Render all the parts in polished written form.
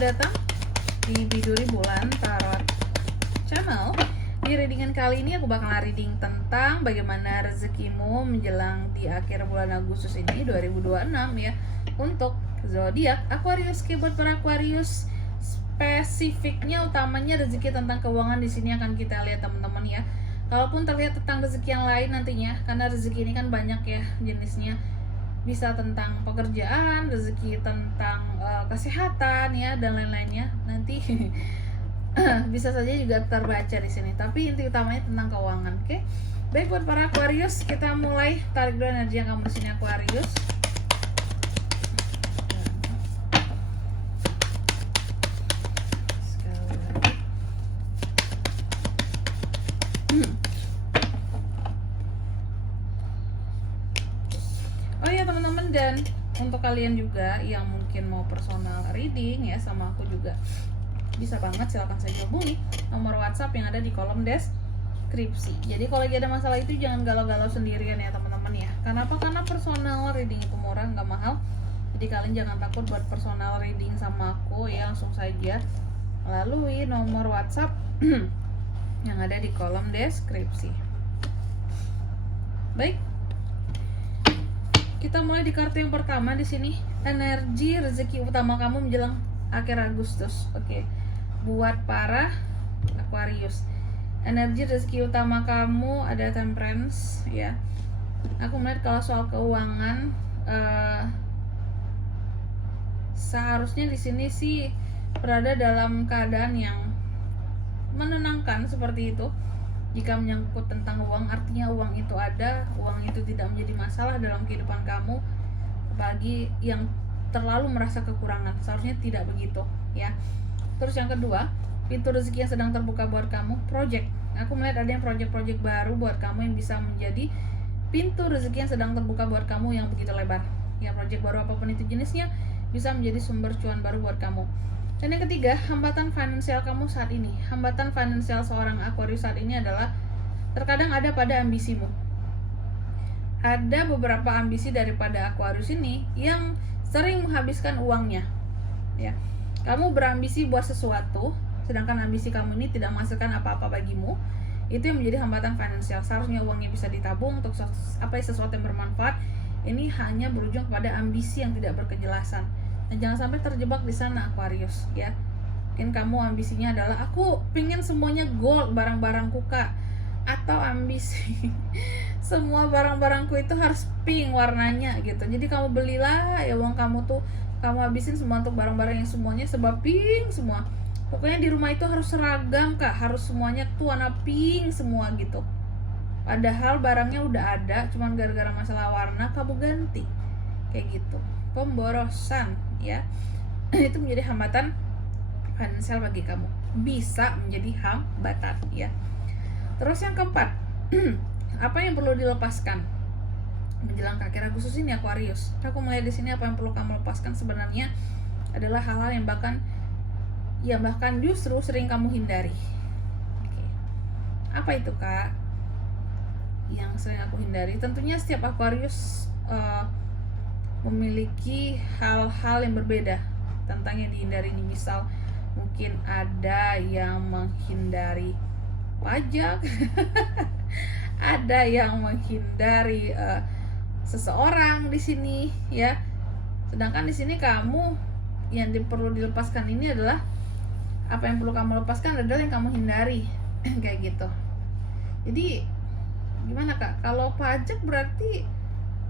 datang di Biduri Bulan Tarot Channel. Di readingan kali ini aku bakal reading tentang bagaimana rezekimu menjelang di akhir bulan Agustus ini 2026 ya. Untuk zodiak Aquarius, buat para Aquarius spesifiknya utamanya rezeki tentang keuangan di sini akan kita lihat teman-teman ya. Kalaupun terlihat tentang rezeki yang lain nantinya, karena rezeki ini kan banyak ya jenisnya, bisa tentang pekerjaan, rezeki tentang kesehatan ya dan lain-lainnya. Nanti bisa saja juga terbaca di sini. Tapi inti utamanya tentang keuangan, oke? Baik, buat para Aquarius, kita mulai tarik dulu energi yang kamu di sini Aquarius. Oh iya teman-teman, dan untuk kalian juga yang mungkin mau personal reading ya sama aku juga bisa banget, silahkan saja hubungi nomor WhatsApp yang ada di kolom deskripsi. Jadi kalau lagi ada masalah itu jangan galau-galau sendirian ya teman-teman ya. Karena apa? Karena personal reading itu murah, nggak mahal. Jadi kalian jangan takut buat personal reading sama aku ya, langsung saja melalui nomor WhatsApp yang ada di kolom deskripsi. Baik, kita mulai di kartu yang pertama di sini, energi rezeki utama kamu menjelang akhir Agustus. Oke. Buat para Aquarius, energi rezeki utama kamu ada Temperance ya. Aku melihat kalau soal keuangan seharusnya di sini sih berada dalam keadaan yang menenangkan seperti itu. Jika menyangkut tentang uang, artinya uang itu ada, uang itu tidak menjadi masalah dalam kehidupan kamu. Apalagi yang terlalu merasa kekurangan, seharusnya tidak begitu ya. Terus yang kedua, pintu rezeki yang sedang terbuka buat kamu, project. Aku melihat ada yang project-project baru buat kamu yang bisa menjadi pintu rezeki yang sedang terbuka buat kamu yang begitu lebar. Ya, project baru apapun itu jenisnya bisa menjadi sumber cuan baru buat kamu. Dan yang ketiga, hambatan finansial kamu saat ini. Hambatan finansial seorang Aquarius saat ini adalah terkadang ada pada ambisimu. Ada beberapa ambisi daripada Aquarius ini yang sering menghabiskan uangnya. Ya, kamu berambisi buat sesuatu, sedangkan ambisi kamu ini tidak menghasilkan apa-apa bagimu. Itu yang menjadi hambatan finansial. Seharusnya uangnya bisa ditabung untuk sesuatu yang bermanfaat. Ini hanya berujung kepada ambisi yang tidak berkejelasan. Dan jangan sampai terjebak di sana Aquarius ya. Mungkin kamu ambisinya adalah aku pingin semuanya gold barang-barangku kak, atau ambisi semua barang-barangku itu harus pink warnanya gitu. Jadi kamu belilah ya, uang kamu tuh kamu habisin semua untuk barang-barang yang semuanya sebab pink semua. Pokoknya di rumah itu harus seragam kak, harus semuanya tuh warna pink semua gitu. Padahal barangnya udah ada, cuman gara-gara masalah warna kamu ganti kayak gitu. Pemborosan ya. Itu menjadi hambatan finansial bagi kamu, bisa menjadi hambatan ya. Terus yang keempat, apa yang perlu dilepaskan menjelang akhir Agustus ini Aquarius? Aku melihat di sini apa yang perlu kamu lepaskan sebenarnya adalah hal-hal yang bahkan justru sering kamu hindari. Oke. Apa itu kak yang sering aku hindari? Tentunya setiap Aquarius memiliki hal-hal yang berbeda tentang yang dihindari ini. Misal mungkin ada yang menghindari pajak ada yang menghindari seseorang di sini ya. Sedangkan di sini kamu yang perlu dilepaskan ini adalah apa yang perlu kamu lepaskan adalah yang kamu hindari kayak gitu. Jadi gimana kak? Kalau pajak berarti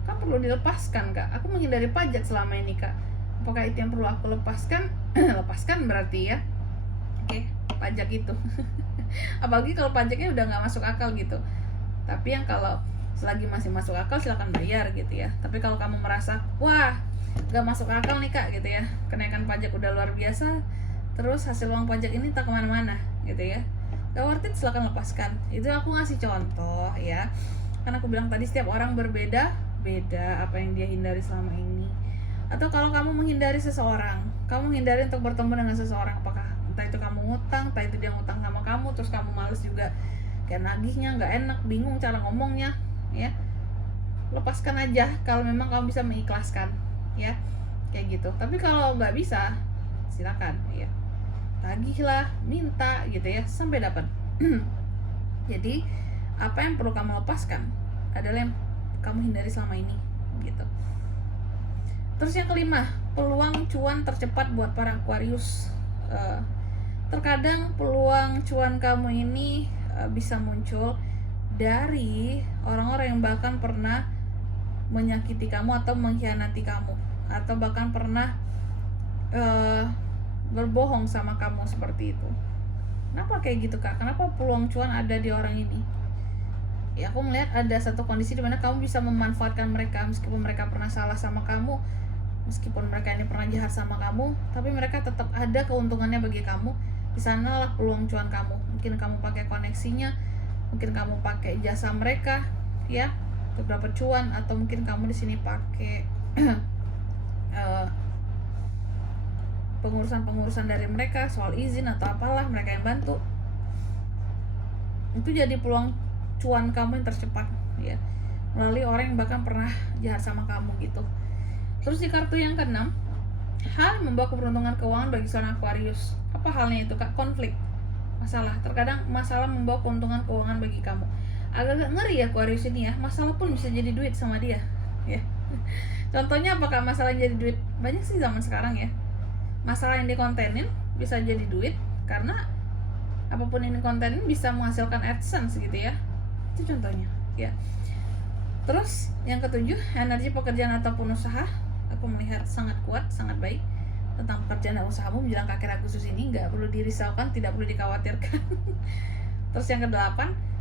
kan perlu dilepaskan kak. Aku menghindari pajak selama ini kak. Apakah itu yang perlu aku lepaskan? Lepaskan berarti ya. Oke, pajak itu. Apalagi kalau pajaknya udah nggak masuk akal gitu. Tapi yang kalau selagi masih masuk akal silakan bayar gitu ya. Tapi kalau kamu merasa wah nggak masuk akal nih kak gitu ya, kenaikan pajak udah luar biasa, terus hasil uang pajak ini tak kemana-mana gitu ya, gak worth it, silakan lepaskan. Itu aku ngasih contoh ya. Karena aku bilang tadi setiap orang berbeda apa yang dia hindari selama ini. Atau kalau kamu menghindari seseorang, kamu menghindari untuk bertemu dengan seseorang, apakah entah itu kamu ngutang, entah itu dia ngutang sama kamu, terus kamu males juga kayak nagihnya, nggak enak, bingung cara ngomongnya ya, lepaskan aja kalau memang kamu bisa mengikhlaskan ya, kayak gitu. Tapi kalau nggak bisa, silakan ya, tagihlah, minta gitu ya sampai dapat. Jadi apa yang perlu kamu lepaskan adalah yang kamu hindari selama ini gitu. Terus yang kelima, peluang cuan tercepat buat para Aquarius. Terkadang peluang cuan kamu ini bisa muncul dari orang-orang yang bahkan pernah menyakiti kamu atau mengkhianati kamu, atau bahkan pernah berbohong sama kamu seperti itu. Kenapa kayak gitu Kak? Kenapa peluang cuan ada di orang ini? Ya aku melihat ada satu kondisi di mana kamu bisa memanfaatkan mereka, meskipun mereka pernah salah sama kamu, meskipun mereka ini pernah jahat sama kamu, tapi mereka tetap ada keuntungannya bagi kamu. Di sanalah peluang cuan kamu. Mungkin kamu pakai koneksinya, mungkin kamu pakai jasa mereka ya untuk dapat cuan, atau mungkin kamu di sini pakai pengurusan dari mereka soal izin atau apalah, mereka yang bantu. Itu jadi peluang cuan kamu yang tercepat ya, melalui orang yang bahkan pernah jahat sama kamu gitu. Terus di kartu yang ke-6, hal yang membawa keberuntungan keuangan bagi seorang Aquarius. Apa halnya itu Kak? Konflik, masalah. Terkadang masalah membawa keuntungan keuangan bagi kamu. Agak ngeri ya Aquarius ini ya, masalah pun bisa jadi duit sama dia ya. Contohnya apakah masalah yang jadi duit? Banyak sih zaman sekarang ya, masalah yang dikontenin bisa jadi duit, karena apapun yang dikontenin bisa menghasilkan AdSense gitu ya. Itu contohnya ya. Terus yang ke-7, energi pekerjaan ataupun usaha. Aku melihat sangat kuat, sangat baik tentang pekerjaan dan usahamu menjelang akhir Agustus ini. Nggak perlu dirisaukan, tidak perlu dikhawatirkan. Terus yang ke-8,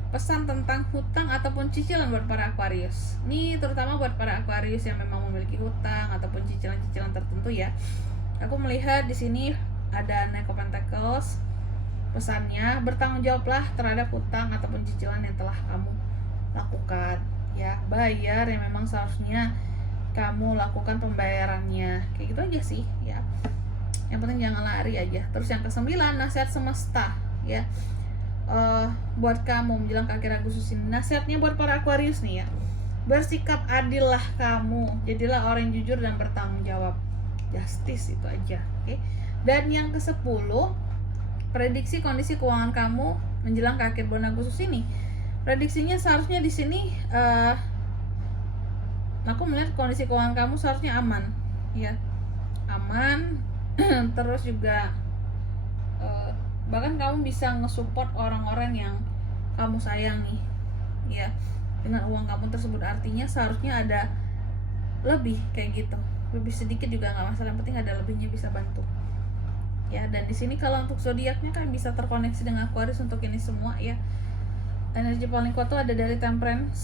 pesan tentang hutang ataupun cicilan buat para Aquarius. Ini terutama buat para Aquarius yang memang memiliki hutang ataupun cicilan-cicilan tertentu ya. Aku melihat di sini ada Knight of Pentacles. Pesannya, bertanggung jawablah terhadap hutang ataupun cicilan yang telah kamu lakukan ya. Bayar yang memang seharusnya kamu lakukan pembayarannya, kayak gitu aja sih ya. Yang penting jangan lari aja. Terus yang ke-9, nasihat semesta ya. Buat kamu menjelang akhir Agustus ini, nasihatnya buat para Aquarius nih ya, bersikap adil lah kamu, jadilah orang yang jujur dan bertanggung jawab. Justice itu aja, oke? Dan yang ke-10, prediksi kondisi keuangan kamu menjelang ke akhir bulan Agustus ini. Prediksinya seharusnya di sini aku melihat kondisi keuangan kamu seharusnya aman ya, aman. Terus juga bahkan kamu bisa nge-support orang-orang yang kamu sayangi ya dengan uang kamu tersebut. Artinya seharusnya ada lebih kayak gitu, lebih sedikit juga nggak masalah, yang penting ada lebihnya, bisa bantu ya. Dan di sini kalau untuk zodiaknya kan bisa terkoneksi dengan Aquarius untuk ini semua ya. Energi paling kuat tuh ada dari Temperance,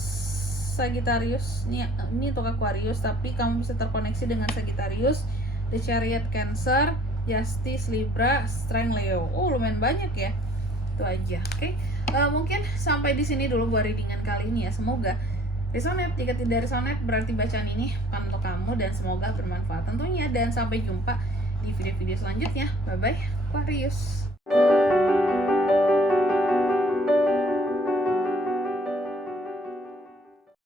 Sagittarius. Ini untuk Aquarius, tapi kamu bisa terkoneksi dengan Sagittarius, The Chariot, Cancer, Justice, Libra, Strength, Leo. Lumayan banyak ya. Itu aja. Oke. Mungkin sampai di sini dulu buat readingan kali ini ya. Semoga resonate. Jika tidak resonate berarti bacaan ini bukan untuk kamu, dan semoga bermanfaat tentunya. Dan sampai jumpa di video-video selanjutnya. Bye bye Aquarius.